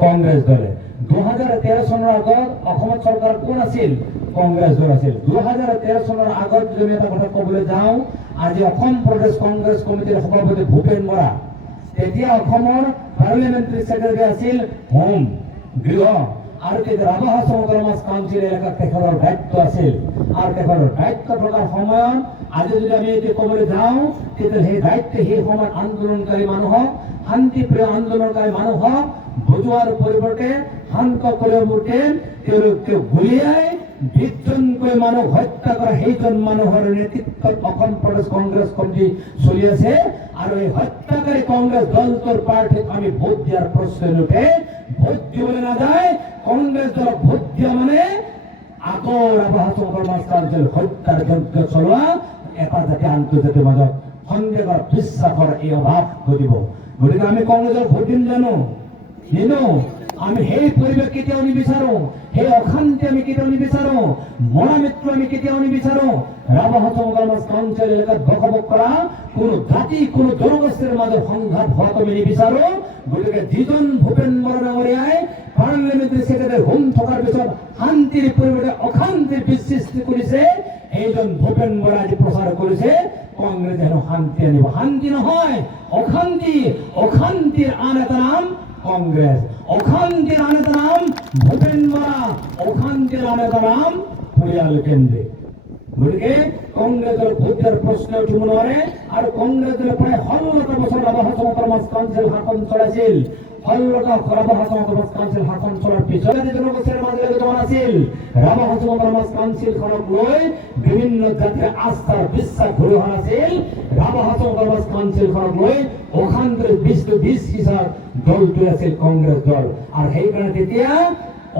কংগ্ৰেছ দলে 2013 চনৰ আগত অসমত চৰকাৰ কোন আছিল? কংগ্ৰেছ দল আছিল। 2013 চনৰ আগত যদি এটা কথা ক'বলৈ যাওঁ, আজি অসম প্ৰদেশ কংগ্ৰেছ কমিটিৰ সভাপতি ভূপেন বৰা, তেতিয়া অসমৰ পাৰ্লিয়ামেণ্টাৰী ছেক্ৰেটাৰী আছিল হোম গৃহ আৰু ৰাভা সমাজ কাউন্সিল এলেকাত তেখেতৰ দায়িত্ব আছিল। আৰু তেখেতৰ দায়িত্ব থকাৰ সময়ত আজি যদি আমি এইটো ক'বলৈ যাওঁ, তেতিয়া সেই দায়িত্ব সেই সময়ত আন্দোলনকাৰী মানুহক, শান্তিপ্ৰিয় আন্দোলনকাৰী মানুহক বুজোৱাৰ পৰিৱৰ্তে শান্ত কৰিবতে তেওঁলোকে গুলিয়াই 20জনকৈ মানুহ হত্যা কৰা সেইজন মানুহৰ নেতৃত্বত অসম প্ৰদেশ কংগ্ৰেছ কমিটি চলি আছে। আৰু এই হত্যাকাৰী কংগ্ৰেছ দলটোৰ প্ৰাৰ্থীক আমি ভোট দিয়াৰ প্ৰশ্ন নুঠে। ভোট দিবলৈ নাযায়। কংগ্ৰেছ দলক ভোট দিয়া মানে আকৌ ৰাভা সমাজ কাউন্সিল হত্যাৰ যজ্ঞ চলোৱা, এটা জাতি আন্তৰ্জাতিক মাজত সন্দেহৰ বিশ্বাসৰ এই অভাৱ ঘটিব। গতিকে আমি কংগ্ৰেছক ভোট দিম জানো? নিনো। আমি সেই পৰিৱেশ কেতিয়াও নিবিচাৰো, সেই অশান্তি আমি কেতিয়াও নিবিচাৰো, মৰামিত্ৰ আমি কেতিয়াও নিবিচাৰো। ৰাভা সমাজ কাউন্সিল এলেকাত বসবাস কৰা কোনো জাতি, কোনো জনগোষ্ঠীৰ মাজত সংঘাত হোৱাটো আমি নিবিচাৰো। গতিকে যিজন ভূপেন বৰা ডাঙৰীয়াই পাৰ্লিয়ামেণ্টাৰী ছেক্ৰেটাৰী হোম থকাৰ পিছত শান্তিৰ পৰিৱৰ্তে অশান্তিৰ সৃষ্টি কৰিছে, এইজন ভূপেন বৰা আজি প্ৰচাৰ কৰিছে কংগ্ৰেছ হেনো শান্তি আনিব। শান্তি নহয়, অশান্তি। অশান্তিৰ আন এটা নাম কংগ্ৰেছ, অশান্তিৰ আন এটা নাম ভূপেন বৰা, অশান্তিৰ আন এটা নাম পৰিয়াল কেন্দ্ৰিক। গতিকে কংগ্ৰেছৰ ভোট দিয়াৰ প্ৰশ্ন উঠিব নোৱাৰে। আৰু কংগ্ৰেছ দলে প্ৰায় 16টা বছৰ ৰাভা সমাজ কাউন্সিল শাসন চলাইছিল। 16টা ৰাভা সমাজ কাউন্সিল শাসন চলাৰ পিছত জনগোষ্ঠীৰ মাজত জন আছিল। ৰাভা সমাজ কাউন্সিলখনক লৈ বিভিন্ন জাতিৰ আস্থাৰ বিশ্বাস ঘূৰি অহা আছিল। ৰাভা সমাজ কাউন্সিলখনক লৈ অশান্তিৰ বিষ সিঁচাৰ দলটোৱে আছিল কংগ্ৰেছ দল। আৰু সেইকাৰণে তেতিয়া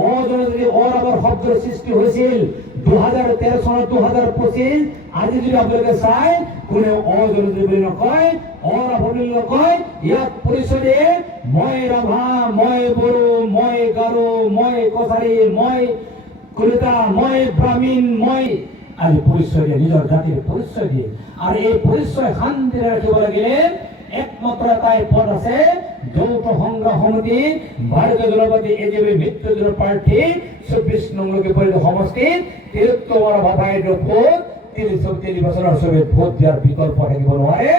অজনজাতি অৰাবৰ শব্দৰ সৃষ্টি হৈছিল 2013 চনত 2025। আজি যদি আপোনালোকে চাই, কোনেও অজনজাতি বুলি নকয়, অৰাবৰ বুলি নকয়। ইয়াক পৰিচয় দিয়ে মই ৰাভা, মই বড়ো, মই গাৰো, মই কছাৰী, মই কলিতা, মই ব্ৰাহ্মণ, মই আজি পৰিচয় দিয়ে, নিজৰ জাতিৰ পৰিচয় দিয়ে। আৰু এই পৰিচয় শান্তিৰে ৰাখিব লাগিলে একমাত্ৰ এটাই পদ আছে, যৌথ সংগ্ৰাম সমিতি ভাৰতীয় জনতা পাৰ্টি এজেপি মিত্ৰজোঁটৰ প্ৰাৰ্থী 24 নং লোকসভা সমষ্টিত তিলোত্তম বৰা ভাতাইৰ ভোট 3 বছৰৰ ছবিত ভোট দিয়াৰ বিকল্প থাকিব নোৱাৰে।